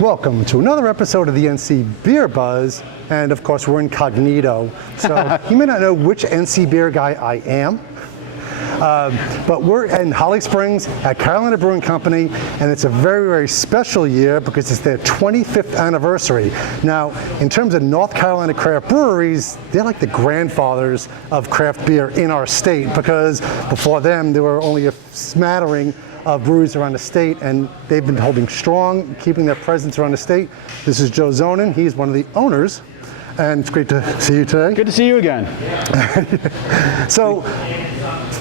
Welcome to another episode of the NC Beer Buzz, and of course we're incognito, so you may not know which NC Beer guy I am, but we're in Holly Springs at Carolina Brewing Company, and it's a very, very special year because it's their 25th anniversary. Now, in terms of North Carolina craft breweries, they're like the grandfathers of craft beer in our state, because before them there were only a smattering of breweries around the state, and they've been holding strong, keeping their presence around the state. This is Joe Zonin. He's one of the owners, and it's great to see you today. Good to see you again. So,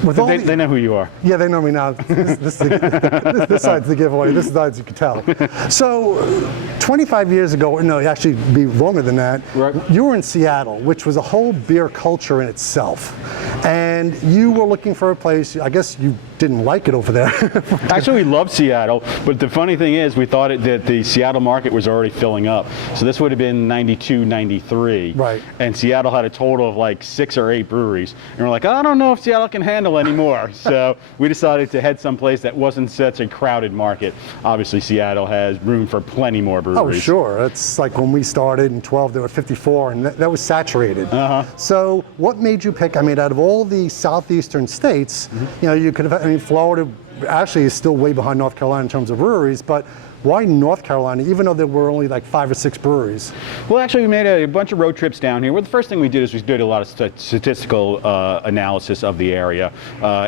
with all they know who you are. Yeah, they know me now. This side's the giveaway. This side's, you can tell. So, 25 years ago, no, actually be longer than that, right. You were in Seattle, which was a whole beer culture in itself. And you were looking for a place, I guess you didn't like it over there. Actually, we loved Seattle, but the funny thing is we thought that the Seattle market was already filling up. So this would have been 92, 93. Right. And Seattle had a total of like 6 or 8 breweries. And we're like, I don't know if Seattle can handle anymore. So we decided to head someplace that wasn't such a crowded market. Obviously, Seattle has room for plenty more breweries. Oh, sure. It's like when we started in 12, there were 54, and that was saturated. So what made you pick, I mean, out of all the southeastern states, you know, you could have, I mean, Florida actually is still way behind North Carolina in terms of breweries, but why North Carolina, even though there were only like 5 or 6 breweries? Well, actually, we made a bunch of road trips down here. Well, the first thing we did is we did a lot of statistical analysis of the area,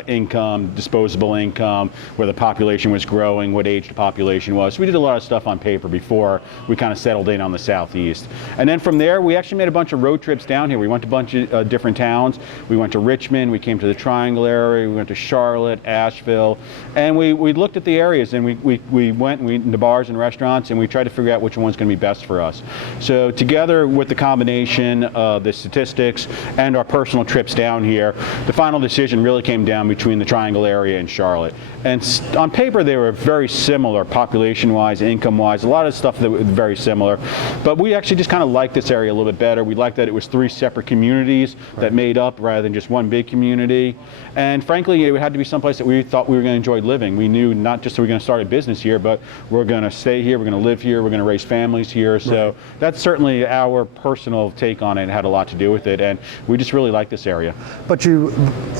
income, disposable income, where the population was growing, what age the population was. So we did a lot of stuff on paper before we kind of settled in on the southeast. And then from there, we actually made a bunch of road trips down here. We went to a bunch of different towns. We went to Richmond, we came to the Triangle area, we went to Charlotte, Asheville, and we looked at the areas, and we went into bars and restaurants, and we tried to figure out which one's going to be best for us. So together with the combination of the statistics and our personal trips down here, the final decision really came down between the Triangle area and Charlotte. And on paper they were very similar, population-wise, income-wise, a lot of stuff that was very similar. But we actually just kind of liked this area a little bit better. We liked that it was 3 separate communities that made up rather than just one big community. And frankly, it had to be someplace that we thought we were going to enjoy living. We knew not just that we were going to start a business here, but we're going to stay here, we're going to live here, we're going to raise families here. So that's certainly our personal take on it. It had a lot to do with it, and we just really like this area. But you,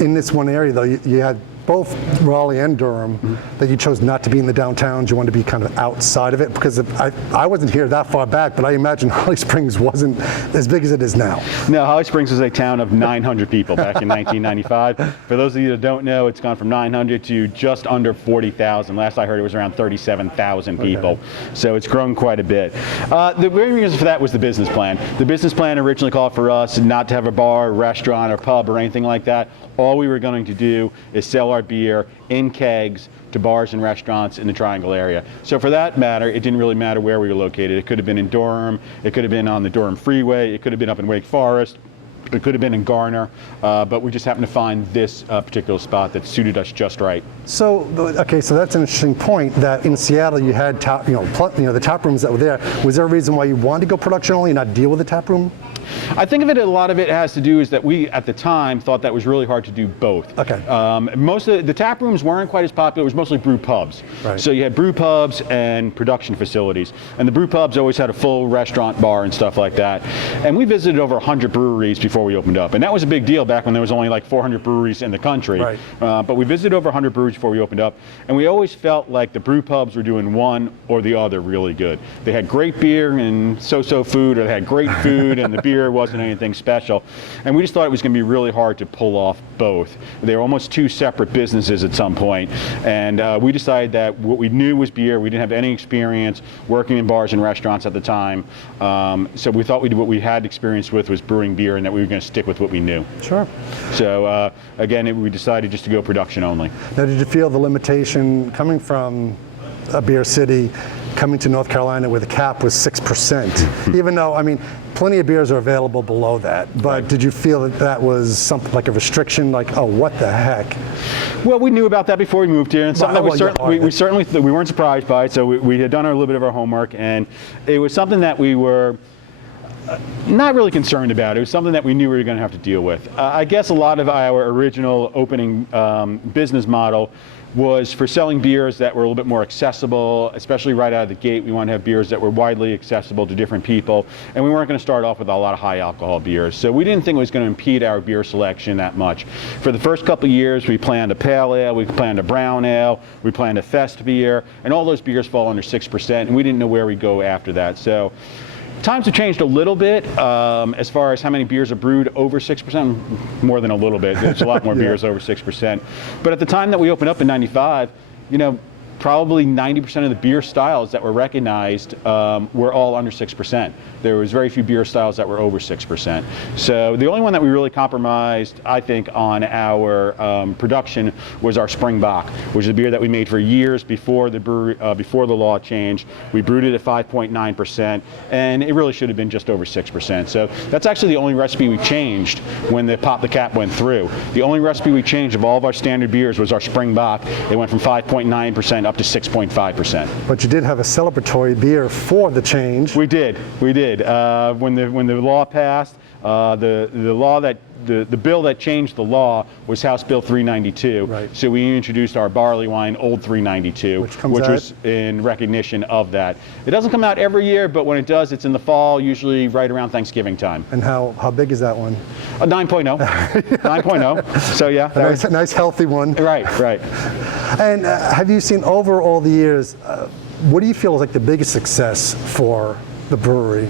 in this one area though, you had both Raleigh and Durham, that you chose not to be in the downtowns. You wanted to be kind of outside of it, because I wasn't here that far back, but I imagine Holly Springs wasn't as big as it is now. No, Holly Springs was a town of 900 people back in 1995. For those of you that don't know, it's gone from 900 to just under 40,000. Last I heard it was around 37,000 people. Okay. So it's grown quite a bit. The main reason for that was the business plan. The business plan originally called for us not to have a bar, restaurant, or pub, or anything like that. All we were going to do is sell our beer in kegs to bars and restaurants in the Triangle area. So for that matter, it didn't really matter where we were located. It could have been in Durham, it could have been on the Durham Freeway, it could have been up in Wake Forest, it could have been in Garner, but we just happened to find this particular spot that suited us just right. So, okay, so that's an interesting point, that in Seattle you had the tap rooms that were there. Was there a reason why you wanted to go production only and not deal with the tap room? I think a lot of it has to do is that we, at the time, thought that was really hard to do both. Okay. Most of the tap rooms weren't quite as popular. It was mostly brew pubs. Right. So you had brew pubs and production facilities. And the brew pubs always had a full restaurant bar and stuff like that. And we visited over 100 breweries before we opened up. And that was a big deal back when there was only like 400 breweries in the country. Right. But we visited over 100 breweries before we opened up. And we always felt like the brew pubs were doing one or the other really good. They had great beer and so-so food, or they had great food and the beer wasn't anything special. And we just thought it was going to be really hard to pull off both. They were almost 2 separate businesses at some point. And we decided that what we knew was beer. We didn't have any experience working in bars and restaurants at the time. So we thought what we had experience with was brewing beer, and that we were going to stick with what we knew. Sure. So again, we decided just to go production only. Now, did you feel the limitation coming from a beer city, coming to North Carolina where the cap was 6%, even though, I mean, plenty of beers are available below that, but did you feel that that was something like a restriction, like, oh, what the heck? Well, we knew about that before we moved here, and something that we weren't surprised by, so we had done a little bit of our homework, and it was something that we were Not really concerned about it. It was something that we knew we were going to have to deal with. I guess a lot of our original opening business model was for selling beers that were a little bit more accessible, especially right out of the gate. We wanted to have beers that were widely accessible to different people, and we weren't going to start off with a lot of high alcohol beers. So we didn't think it was going to impede our beer selection that much. For the first couple of years, we planned a pale ale, we planned a brown ale, we planned a fest beer, and all those beers fall under 6%, and we didn't know where we'd go after that. So times have changed a little bit as far as how many beers are brewed over 6%, more than a little bit. There's a lot more beers over 6%. But at the time that we opened up in '95, probably 90% of the beer styles that were recognized were all under 6%. There was very few beer styles that were over 6%. So the only one that we really compromised, I think, on our production was our Springbok, which is a beer that we made for years before the brewery, before the law changed. We brewed it at 5.9%, and it really should have been just over 6%. So that's actually the only recipe we changed when the Pop the Cap went through. The only recipe we changed of all of our standard beers was our Springbok. It went from 5.9% up to 6.5%. But you did have a celebratory beer for the change. We did. When the law passed, the bill that changed the law was House Bill 392. Right. So we introduced our barley wine, Old 392, which was in recognition of that. It doesn't come out every year, but when it does, it's in the fall, usually right around Thanksgiving time. And how big is that one? A 9.0. 9.0. So yeah. A nice healthy one. Right. And have you seen over all the years, what do you feel is like the biggest success for the brewery?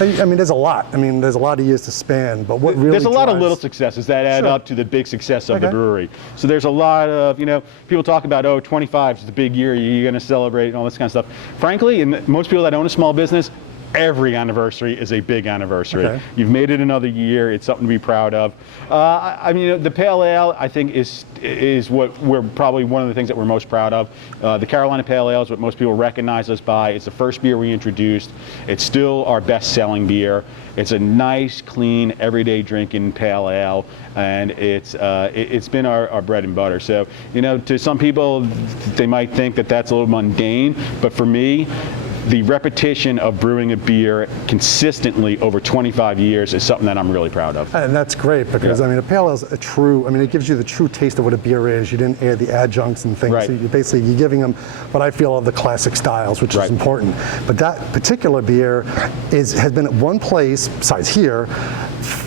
I mean, there's a lot. There's a lot of years to span, but what really There's a lot of drives- little successes that add up to the big success of the brewery. So there's a lot of, people talk about, 25 is the big year, you're going to celebrate and all this kind of stuff. Frankly, and most people that own a small business, every anniversary is a big anniversary. Okay. You've made it another year. It's something to be proud of. The Pale Ale, I think, is what we're probably one of the things that we're most proud of. The Carolina Pale Ale is what most people recognize us by. It's the first beer we introduced. It's still our best-selling beer. It's a nice, clean, everyday drinking pale ale, and it's been our bread and butter. So, to some people, they might think that that's a little mundane, but for me, the repetition of brewing a beer consistently over 25 years is something that I'm really proud of. And that's great because, a pale ale is it gives you the true taste of what a beer is. You didn't add the adjuncts and things. Right. So you're giving them what I feel are the classic styles, which is important. But that particular beer has been at one place, besides here,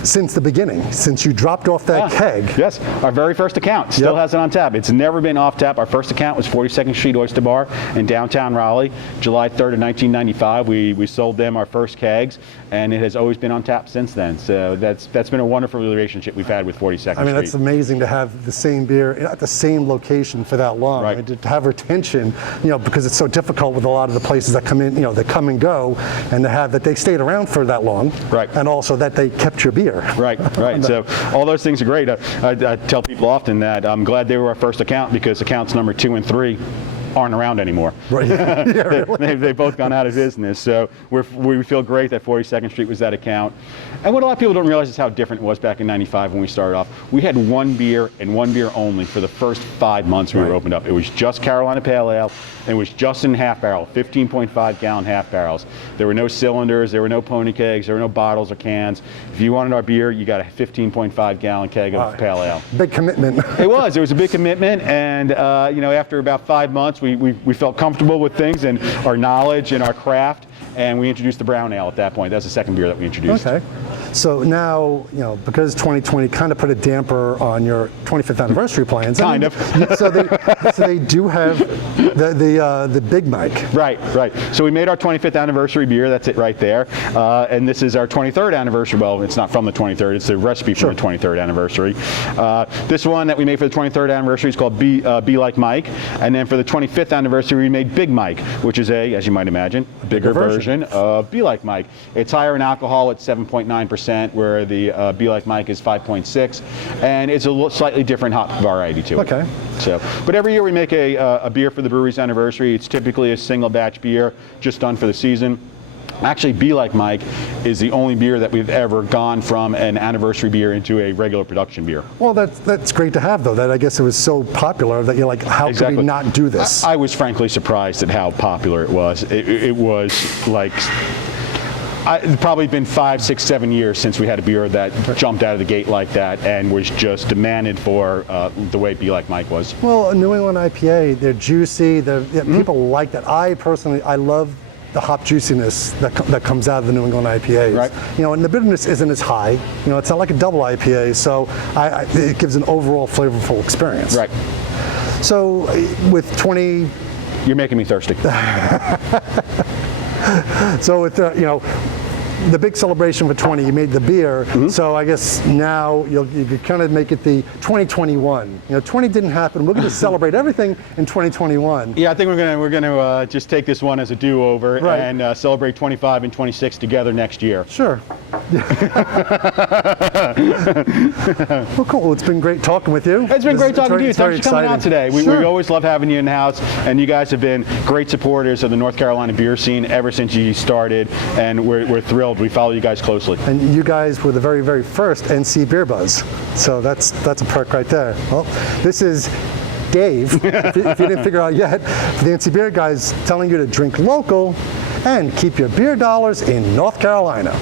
since the beginning, since you dropped off that keg. Yes, our very first account still has it on tap. It's never been off tap. Our first account was 42nd Street Oyster Bar in downtown Raleigh, July 3rd of 1995. We sold them our first kegs, and it has always been on tap since then. So that's been a wonderful relationship we've had with 42nd Street. That's amazing to have the same beer at the same location for that long. Right. To have retention, because it's so difficult with a lot of the places that come in, that come and go, and to have that they stayed around for that long. Right. And also that they kept your beer. Right. So all those things are great. I tell people often that I'm glad they were our first account because accounts number 2 and 3 aren't around anymore. Right. Yeah, really. They've both gone out of business. So we feel great that 42nd Street was that account. And what a lot of people don't realize is how different it was back in '95 when we started off. We had one beer and one beer only for the first 5 months we were opened up. It was just Carolina Pale Ale, and it was just in half barrel, 15.5 gallon half barrels. There were no cylinders, there were no pony kegs, there were no bottles or cans. If you wanted our beer, you got a 15.5 gallon keg of Pale Ale. Big commitment. It was a big commitment, and after about 5 months, we felt comfortable with things and our knowledge and our craft, and we introduced the brown ale at that point. That's the second beer that we introduced. Okay. So now, because 2020 kind of put a damper on your 25th anniversary plans. Kind of. So they do have the Big Mike. Right. So we made our 25th anniversary beer. That's it right there. And this is our 23rd anniversary. Well, it's not from the 23rd. It's the recipe from the 23rd anniversary. This one that we made for the 23rd anniversary is called Be Like Mike. And then for the 25th anniversary, we made Big Mike, which is as you might imagine, a bigger version of Be Like Mike. It's higher in alcohol at 7.9%, where the Be Like Mike is 5.6, and it's a slightly different hop variety to it. Okay. So, but every year we make a beer for the brewery's anniversary. It's typically a single batch beer, just done for the season. Actually, Be Like Mike is the only beer that we've ever gone from an anniversary beer into a regular production beer. Well, that's great to have, though. That I guess it was so popular that you're like, how could we not do this? I was frankly surprised at how popular it was. It was like It's probably been 5, 6, 7 years since we had a beer that jumped out of the gate like that and was just demanded for the way Be Like Mike was. Well, a New England IPA, they're juicy. People like that. I personally, I love the hop juiciness that comes out of the New England IPAs. Right. You know, and the bitterness isn't as high. You know, it's not like a double IPA, so it gives an overall flavorful experience. Right. So with 20. You're making me thirsty. So with you know, the big celebration for 20, you made the beer. So I guess now you kind of make it the 2021. You know, 20 didn't happen. We're going to celebrate everything in 2021. Yeah, I think we're gonna just take this one as a do-over Right. and celebrate 25 and 26 together next year. Sure. Well, cool. Well, it's been great talking with you. It's been great talking to you. Thanks for coming out today. We Sure. always love having you in the house, and you guys have been great supporters of the North Carolina beer scene ever since you started, and we're thrilled. We follow you guys closely. And you guys were the very, very first NCBeerBuzz. So that's a perk right there. Well, this is Dave, if you didn't figure out yet, the NC Beer guys telling you to drink local and keep your beer dollars in North Carolina.